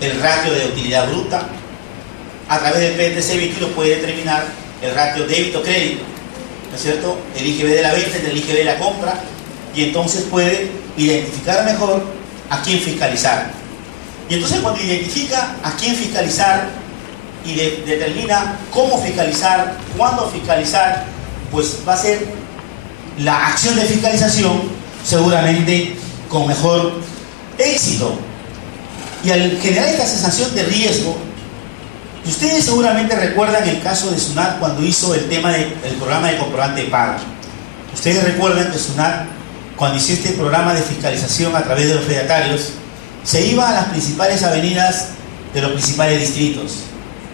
el ratio de utilidad bruta. A través del PTC 22 puede determinar el ratio débito-crédito, ¿no es cierto? El IGB de la venta y el IGB de la compra, y entonces puede identificar mejor a quién fiscalizar. Y entonces cuando identifica a quién fiscalizar y determina cómo fiscalizar, cuándo fiscalizar, pues va a ser la acción de fiscalización seguramente con mejor éxito. Y al generar esta sensación de riesgo, ustedes seguramente recuerdan el caso de SUNAT cuando hizo el tema del programa de comprobante de pago. Ustedes recuerdan que SUNAT, cuando hizo este programa de fiscalización a través de los fedatarios, se iba a las principales avenidas de los principales distritos.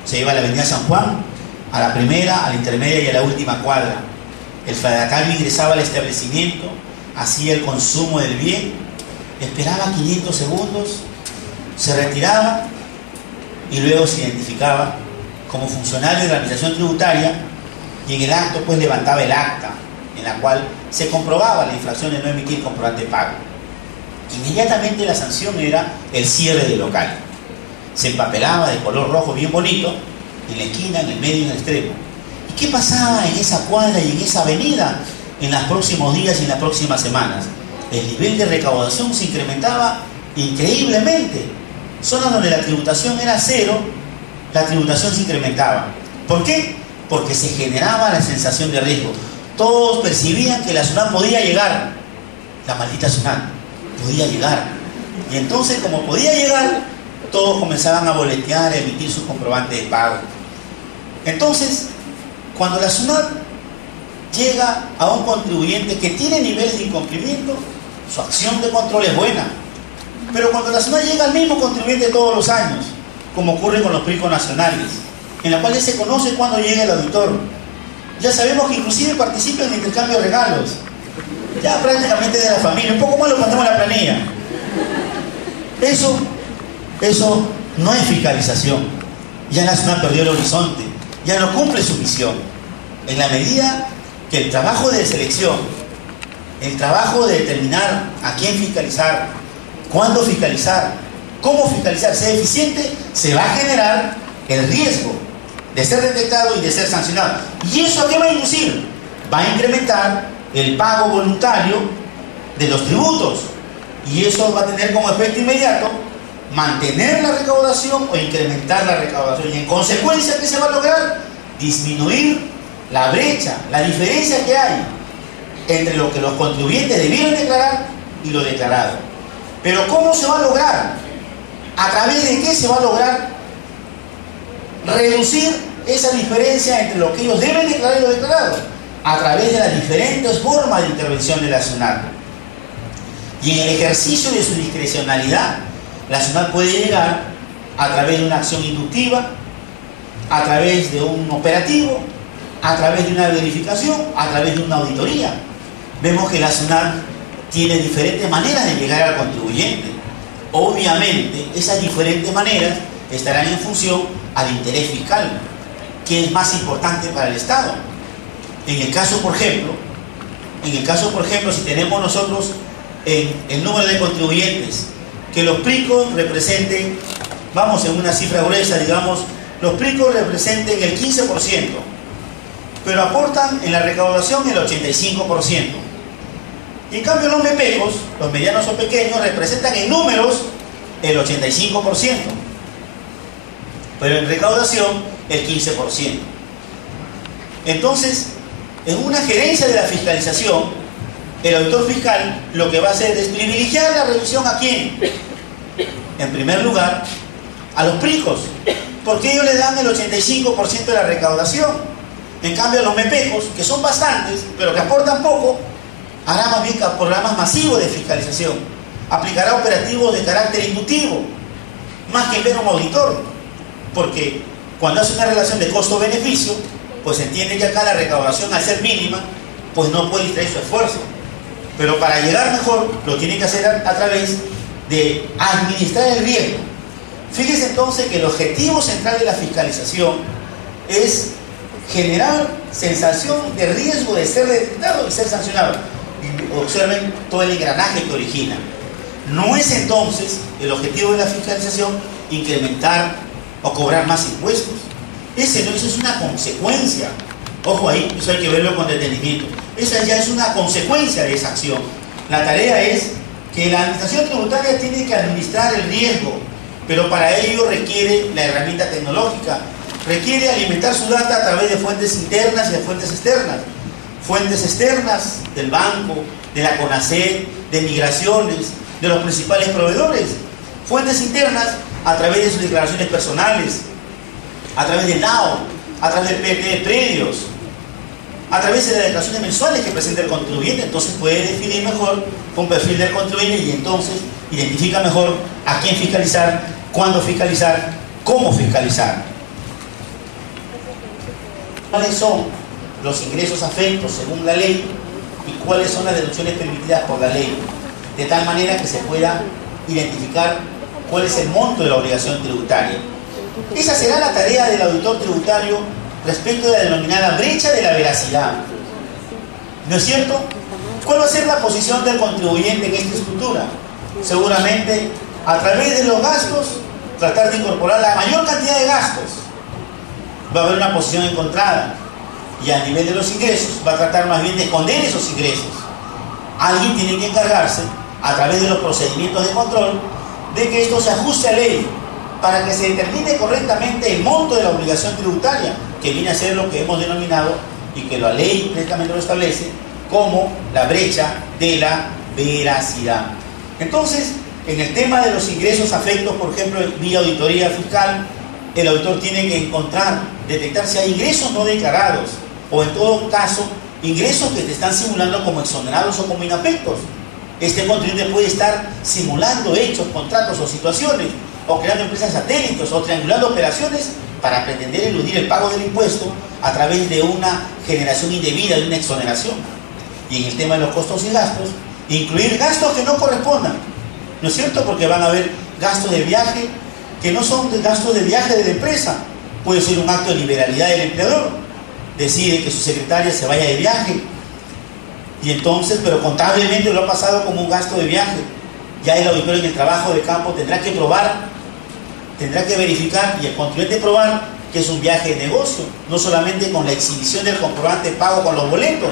Se iba a la avenida San Juan, a la primera, a la intermedia y a la última cuadra. El fedatario ingresaba al establecimiento, hacía el consumo del bien, esperaba 500 segundos, se retiraba y luego se identificaba como funcionario de la administración tributaria, y en el acto pues levantaba el acta en la cual se comprobaba la infracción de no emitir comprobante de pago. Inmediatamente la sanción era el cierre del local. Se empapelaba de color rojo bien bonito en la esquina, en el medio y en el extremo. ¿Y qué pasaba en esa cuadra y en esa avenida en los próximos días y en las próximas semanas? El nivel de recaudación se incrementaba increíblemente. Zonas donde la tributación era cero, la tributación se incrementaba. ¿Por qué? Porque se generaba la sensación de riesgo. Todos percibían que la SUNAT podía llegar, la maldita SUNAT podía llegar. Y entonces, como podía llegar, todos comenzaban a boletear, a emitir sus comprobantes de pago. Entonces, cuando la SUNAT llega a un contribuyente que tiene niveles de incumplimiento, su acción de control es buena. Pero cuando la SUNAT llega al mismo contribuyente todos los años, como ocurre con los PRICO nacionales, en la cual ya se conoce cuándo llega el auditor, ya sabemos que inclusive participa en el intercambio de regalos, ya prácticamente de la familia, un poco más lo mandamos a la planilla. Eso no es fiscalización. Ya la SUNAT perdió el horizonte, ya no cumple su misión. En la medida que el trabajo de selección, el trabajo de determinar a quién fiscalizar, cuándo fiscalizar, cómo fiscalizar, sea eficiente, se va a generar el riesgo de ser detectado y de ser sancionado. ¿Y eso a qué va a inducir? Va a incrementar el pago voluntario de los tributos, y eso va a tener como efecto inmediato mantener la recaudación o incrementar la recaudación, y en consecuencia, ¿qué se va a lograr? Disminuir la brecha, la diferencia que hay entre lo que los contribuyentes debieron declarar y lo declarado. Pero ¿cómo se va a lograr? ¿A través de qué se va a lograr reducir esa diferencia entre lo que ellos deben declarar y lo declarado? A través de las diferentes formas de intervención de la SUNAT. Y en el ejercicio de su discrecionalidad, la SUNAT puede llegar a través de una acción inductiva, a través de un operativo, a través de una verificación, a través de una auditoría. Vemos que la SUNAT tiene diferentes maneras de llegar al contribuyente. Obviamente, esas diferentes maneras estarán en función al interés fiscal, que es más importante para el Estado. En el caso, por ejemplo, si tenemos nosotros el número de contribuyentes, que los PRICO representen, vamos en una cifra gruesa, digamos, los PRICO representen el 15%, pero aportan en la recaudación el 85%. Y en cambio los MEPECOS, los medianos o pequeños, representan en números el 85%, pero en recaudación el 15%. Entonces, en una gerencia de la fiscalización, el auditor fiscal lo que va a hacer es privilegiar la revisión ¿a quién? En primer lugar, a los PRICOS, porque ellos le dan el 85% de la recaudación. En cambio, los MEPECOS, que son bastantes, pero que aportan poco, hará más bien programas masivos de fiscalización, aplicará operativos de carácter inductivo, más que ver un auditor, porque cuando hace una relación de costo-beneficio, pues entiende que acá la recaudación, al ser mínima, pues no puede distraer su esfuerzo. Pero para llegar mejor, lo tiene que hacer a través de administrar el riesgo. Fíjese entonces que el objetivo central de la fiscalización es generar sensación de riesgo de ser detectado y ser sancionado. Y observen todo el engranaje que origina. No es entonces el objetivo de la fiscalización incrementar o cobrar más impuestos. Eso es una consecuencia. Ojo ahí, eso hay que verlo con detenimiento. Esa ya es una consecuencia de esa acción. La tarea es que la administración tributaria tiene que administrar el riesgo, pero para ello requiere la herramienta tecnológica, requiere alimentar su data a través de fuentes internas y de fuentes externas. Fuentes externas del banco, de la CONACET, de migraciones, de los principales proveedores. Fuentes internas a través de sus declaraciones personales, a través del NAO, a través del PT de predios, a través de las declaraciones mensuales que presenta el contribuyente. Entonces puede definir mejor un perfil del contribuyente y entonces identifica mejor a quién fiscalizar, cuándo fiscalizar, cómo fiscalizar. ¿Cuáles son los ingresos afectos según la ley y cuáles son las deducciones permitidas por la ley? De tal manera que se pueda identificar cuál es el monto de la obligación tributaria. Esa será la tarea del auditor tributario respecto de la denominada brecha de la veracidad. ¿No es cierto? ¿Cuál va a ser la posición del contribuyente en esta estructura? Seguramente, a través de los gastos, tratar de incorporar la mayor cantidad de gastos. Va a haber una posición encontrada. Y a nivel de los ingresos, va a tratar más bien de esconder esos ingresos. Alguien tiene que encargarse, a través de los procedimientos de control, de que esto se ajuste a ley, para que se determine correctamente el monto de la obligación tributaria, que viene a ser lo que hemos denominado, y que la ley directamente lo establece, como la brecha de la veracidad. Entonces, en el tema de los ingresos afectos, por ejemplo, vía auditoría fiscal, el auditor tiene que encontrar, detectar si hay ingresos no declarados, o en todo caso, ingresos que te están simulando como exonerados o como inafectos. Este contribuyente puede estar simulando hechos, contratos o situaciones, o creando empresas satélites, o triangulando operaciones para pretender eludir el pago del impuesto a través de una generación indebida, de una exoneración. Y en el tema de los costos y gastos, incluir gastos que no correspondan, ¿no es cierto? Porque van a haber gastos de viaje que no son gastos de viaje de la empresa. Puede ser un acto de liberalidad del empleador, decide que su secretaria se vaya de viaje, y entonces, pero contablemente lo ha pasado como un gasto de viaje. Ya el auditor en el trabajo de campo tendrá que probar, tendrá que verificar y el contribuyente probar que es un viaje de negocio, no solamente con la exhibición del comprobante de pago con los boletos.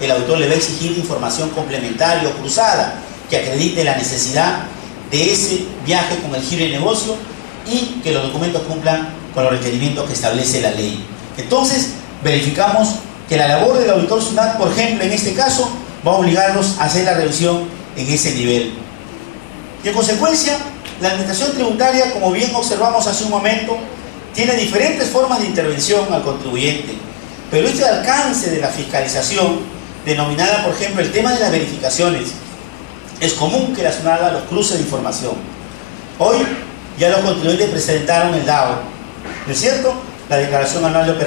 El auditor le va a exigir información complementaria o cruzada que acredite la necesidad de ese viaje con el giro de negocio y que los documentos cumplan con los requerimientos que establece la ley. Entonces, verificamos que la labor del auditor SUNAT, por ejemplo, en este caso, va a obligarnos a hacer la revisión en ese nivel. Y en consecuencia, la administración tributaria, como bien observamos hace un momento, tiene diferentes formas de intervención al contribuyente, pero este alcance de la fiscalización, denominada, por ejemplo, el tema de las verificaciones, es común que la SUNAT haga los cruces de información. Hoy ya los contribuyentes presentaron el DAO, ¿no es cierto? La declaración anual de operaciones.